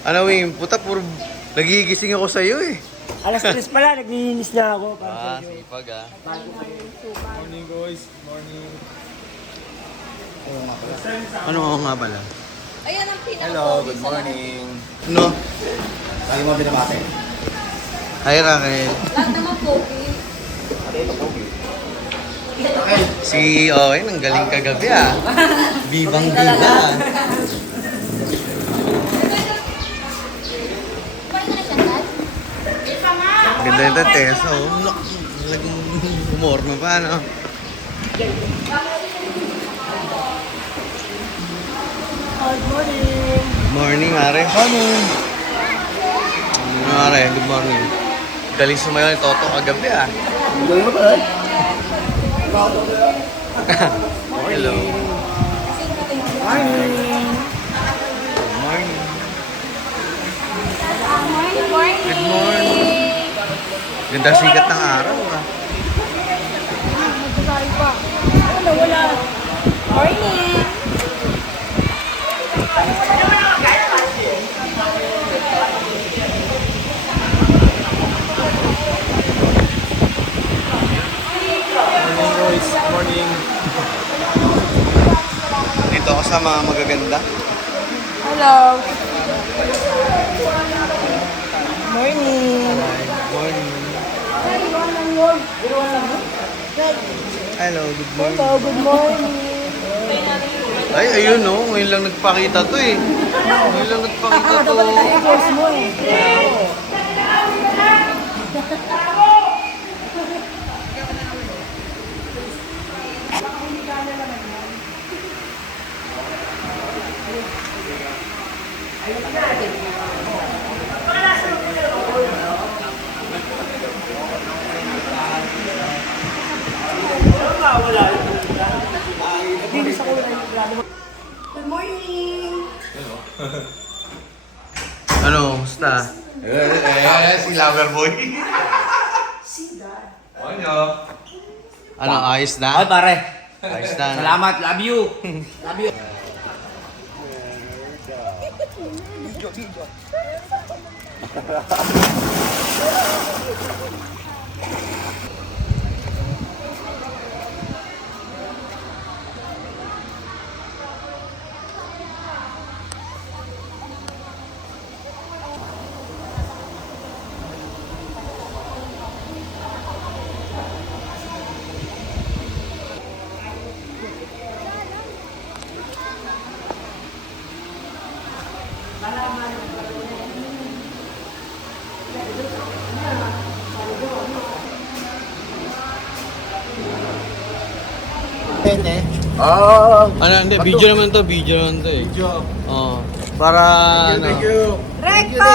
Ano, Wing? Puta, puro nagigising ako sa'yo eh. Alas 3 pala, naglilinis na ako. Sipag ah. Morning guys, morning. Ano ako nga pala? Ayan ang pinaka. Hello, good morning. No? Lagi mo binabate. Hi, Raquel. Lahat naman pogi. Ito, Pogi. Si Owen, ang galing kagabi ah. Bibang biba. Ganda yung Tessa. Oh, laging umorma pa, no? Good morning. Morning, Mare. Morning. Mare, good morning. Galing sumayaw ni Toto kagabi ah. Gawin mo ba? Hello. Morning. Good morning. Good morning. Good morning. Ganda sikat ng araw ah. Magkakain pa. Ano, wala. Morning. Morning guys, morning. Dito ako sa mga magaganda. Hello. Morning. Morning. Hello, good morning. Hello, good morning. Ay, ayun no. Ngayon lang nagpakita to eh. Ngayon lang nagpakita to. Boss mo eh. Good morning. Ano, musta? Si Loverboy. Ano, ayos na? Ay pare. Ayos na. Salamat, love you. Love you. Oh, Ano, hindi, video naman to eh. Oo. Para, ano, thank you. Recto!